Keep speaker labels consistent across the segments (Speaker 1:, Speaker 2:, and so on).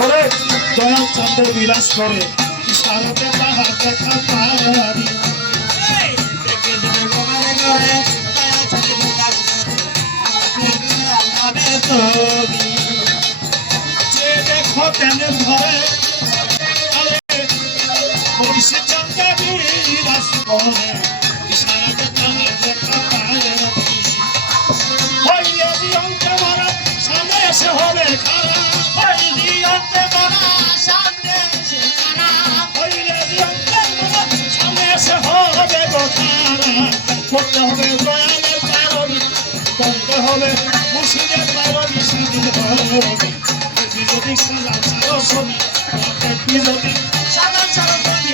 Speaker 1: ঘরে দয়াল চন্দ্র বিরাজ করে। ইশারাতে তাহার দেখা পারি তেনের ঘরে আরে বংশী চন্দ্র বিরাজ করে। ইশারাতে তাহার দেখা পারি হইলে দিয়ন্তে মারা, সামনে এসে হবে খারাপ হইলে দিয়ন্তে মারা হইলে দিয়ন্তে মারা, সামনে এসে হবে গো খারাপ করতে হবে দয়ালের পারবি করতে হবে মুর্শিদের স্বাধীন হবে দেখবি যদি সাজা সারো ছবি দেখবি যদি সাজা সারো ছবি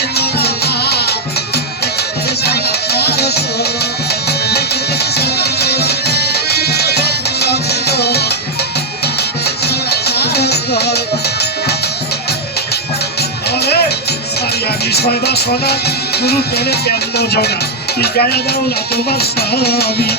Speaker 1: বিষয় বাসনা গুরু পেলে কেন্দ্র জনা টিকায়া দাও না তোমার স্বামী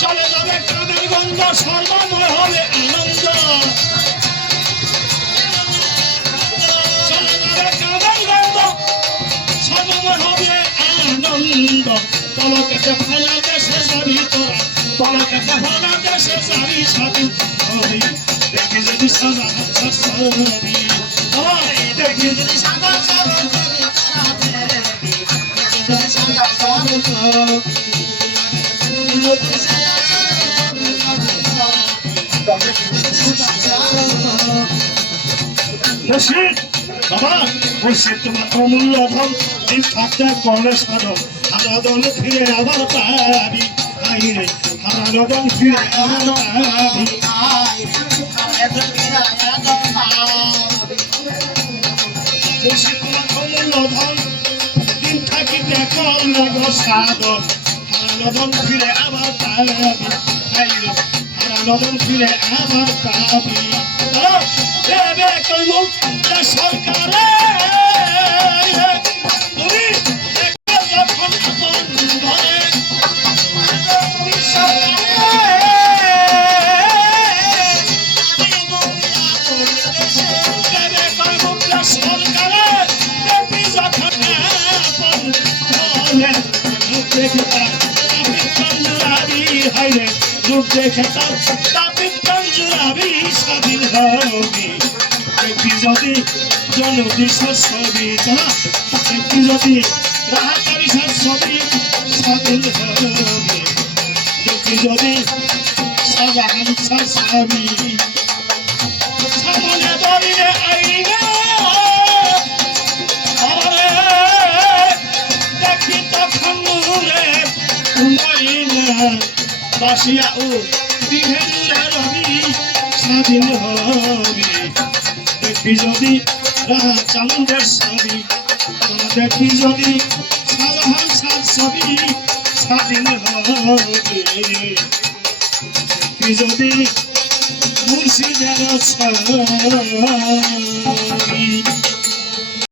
Speaker 1: চলে যাবে কামের গন্ধ সর্বময় হবে আনন্দ। চলে যাবে কামের গন্ধ সর্বময় হবে আনন্দ। তলকেতে ভালো দেশে যাবি তোরা তলকেতে ভালো দেশে যাবি হবি দেখি যদি সাদা ছবি মুর্শিদ বাবা মুর্শিদ তোমার অমূল্য ধন দিন থাকতে করলে সাধন হারাদন ফিরে আবার পাবি আই রে হারাদন ফিরে আবার গো সাধন হারাদন ফিরে আবার পাবি রে হারাদন ফিরে আবার পাবি দেবে কইমু যে সরকারে। তুমি দেখে তার তাপিত কঞ্জুরাবি হাইরে, রূপ দেখে তার তাপিত কঞ্জুরাবি স্বাধীন হবি দেখবি যদি জনদিশার ছবি তোরা যদি রাহাতারিসার ছবি স্বাধীন হবি দেখবি যদি সাজাহানসার ছবি সামনে দরিলে বাসিয়া ও বিহেনুরা রবি, স্বাধীন হবি। দেখবি যদি রাহা চালুদের ছবি তোরা যদি ছবি স্বাধীন হবি। দেখবি যদি মুর্শিদের ছবি